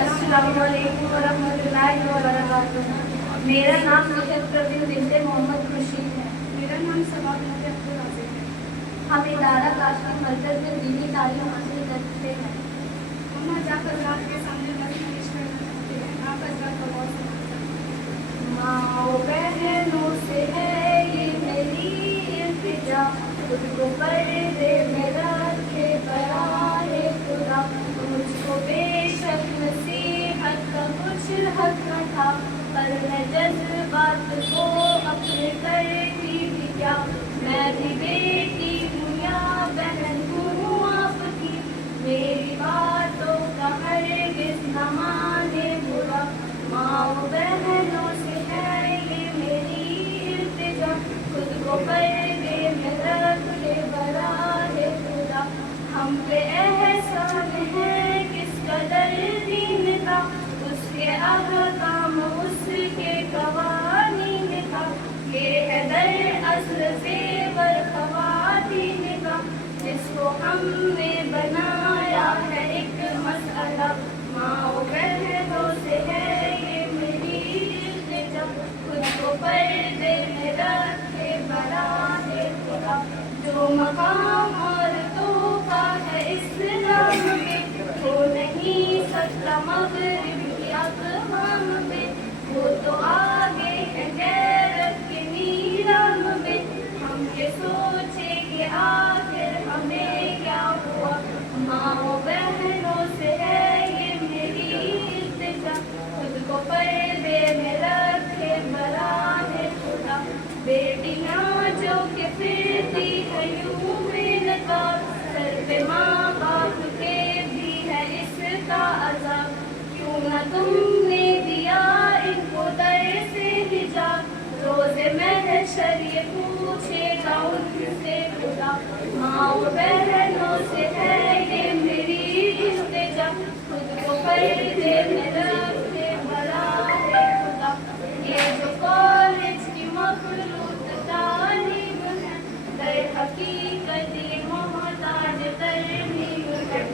السلام علیکم ورحمۃ اللہ وبرکاتہ۔ میرا نام نصرت پروین بنت محمد خورشید ہے۔ میرا نام صبا بنت عبدالرازق ہے۔ ہم ادارہ کاشفی مرکز میں دینی تعلیم حاصل کرتے ہیں۔ ہم آج آپ حضرات کے سامنے نظم پیش کرنا چاہتے ہیں، آپ حضرات کا غور سے ماں و بہنوں سے ہے یہ میری التجا، خود کو پردے میں رکھے برائے خدا، مجھ کو بے شک نصیحت کا کچھ حق نہ تھا، پر میں جذبات کو اپنے کرتی بھی کیا، میں بھی بیٹی ہوں یا بہن ہوں آپ کی، میری باتوں کا ہرگز نہ مانے برا، ماں و بہنوں سے ہے یہ میری التجا، خود کو پردے میں رکھ کے برائے خدا، ہم پہ احسان ہے کس قدر دین کا، اس کے احکام اس کے قوانین کا، یہ ہے در اصل زیور خواتین کا، جس کو ہم نے بنایا ہے ایک مسئلہ، ماں و بہنوں سے ہے یہ میری التجا، خود کو پردے میں رکھے برائے خدا، جو مقام عورتوں کا ہے اسلام میں وہ نہیں سکتا مغرب کی اقوام میں، وہ تو آگے ہے غیرت کے نیلام میں، ہم یہ سوچیں کہ آخر ہمیں کیا ہوا، ماں و بہنوں سے ہے یہ میری التجا، خود کو پردے میں رکھے برائے خدا، بیٹیاں جو کہ پھرتی ہے یوں بے نقاب، سر پہ ماں باپ کے بھی ہے اس کا عذاب، کیوں نہ تم نے دیا ان کو در سے حجاب، روز محشر یہ پوچھے گا ان سے خدا، ماں و بہنوں سے ہے یہ میری التجا، خود کو پردے میں رکھے برائے خدا، یہ جو کالج کی مخلوط تعلیم ہے در حقیقت یہ محتاج ترمیم ہے،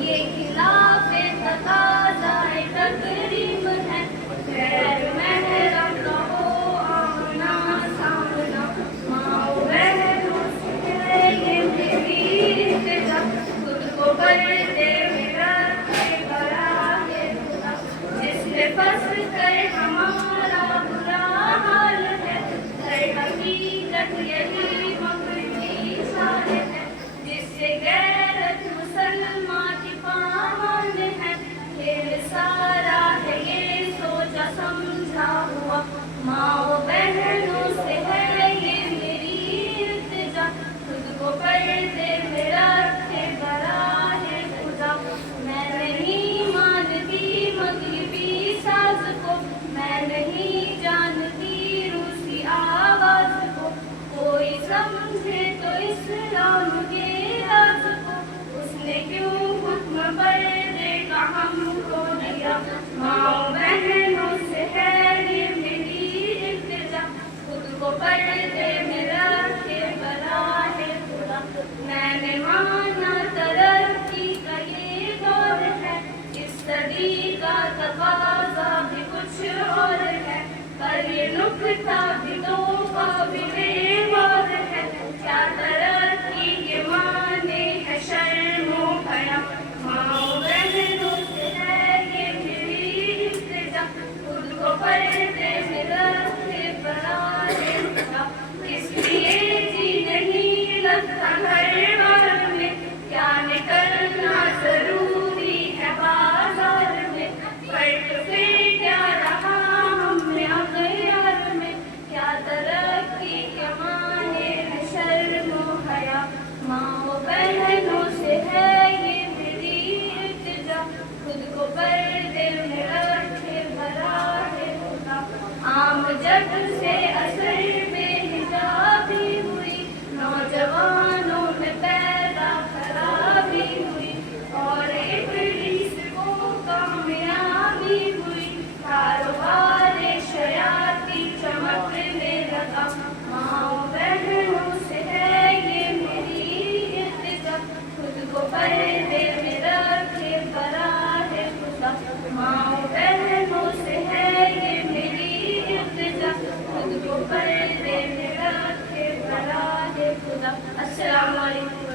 یہ خلاف تقاضائے تقریم ہے، غیر محرم کا ہو آمنا سامنا، ماں و بہنوں سے ہے یہ میری التجا، خود کو پردے میں رکھے برائے خدا، جس نے پھنس کر ہمارا برا حال ہے در حقیقت یہی مغربی شان ہے، جس سے غیرت مسلمان کی پامان ہے، یہ سارا ہے یہ سوچا سمجھا ہوا، ماں و بہنوں سے ہے یہ میری التجا، خود کو پردے میں رکھے برائے خدا، میں نہیں مانتی مغربی ساز کو، میں نہیں جانتی روسی آواز کو، کوئی سمجھے تو اسلام کے راز کو، اس نے کیوں حکم پردے کا ہم کو دیا، ماں و بہنوں سے ہے یہ میری التجا، خود کو پردے میں رکھے برائے خدا، میں نے مانا ترقی کا یہ دور ہے، اس صدی کا تقاضا بھی کچھ اور ہے، پر یہ نکتہ بھی تو قابل غور ہے، کیا ترقی کے معنی ہے شرم و حیا، ماں و بہنوں سے ہے یہ میری التجا، خود کو پردے میں رکھے برائے خدا، اس لیے جی نہیں لگتا گھر بار میں، کیا نکلنا ضروری ہے بازار میں، فرق پھر کیا رہا ہم میں اغیار میں، کیا ترقی کے معنی ہے شرم و السلام علیکم